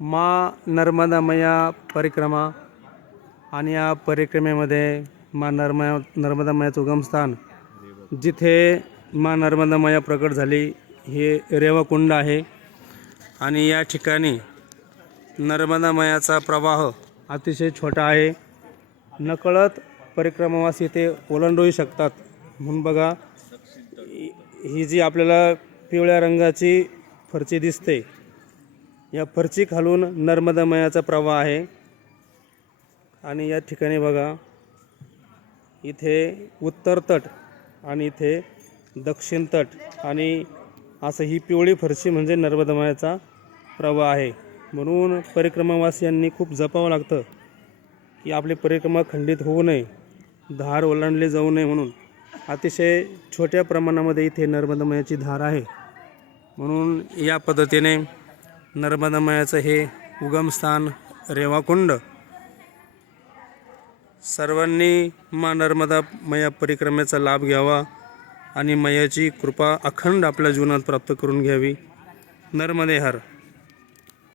माँ नर्मदा मैया परिक्रमा आणि या परिक्रमेमध्ये माँ नर्मदा मैयाचं उगमस्थान जिथे माँ नर्मदा मैया प्रकट झाली हे रेवाकुंड आहे आणि या ठिकाणी नर्मदा मैयाचा प्रवाह अतिशय छोटा आहे. नकळत परिक्रमावासी ते ओलांडूही शकतात. म्हणून बघा ही जी आपल्याला पिवळ्या रंगाची फरची दिसते, या फरची खालून नर्मदा मैयाचा प्रवाह आहे. आणि या ठिकाणी बघा इथे उत्तर तट आणि इथे दक्षिण तट आणि असं ही पिवळी फरशी म्हणजे नर्मदा मैयाचा प्रवाह आहे. म्हणून परिक्रमावासियांनी खूप जपावं लागतं की आपली परिक्रमा खंडित होऊ नये, धार ओलांडली जाऊ नये. म्हणून अतिशय छोट्या प्रमाणामध्ये इथे नर्मदा मैयाची धार आहे. म्हणून या पद्धतीने नर्मदा मैयाचं हे उगमस्थान रेवाकुंड. सर्वांनी माँ नर्मदा मैया परिक्रमेचा लाभ घ्यावा आणि मैयाची कृपा अखंड आपल्या जीवनात प्राप्त करून घ्यावी. नर्मदे हर.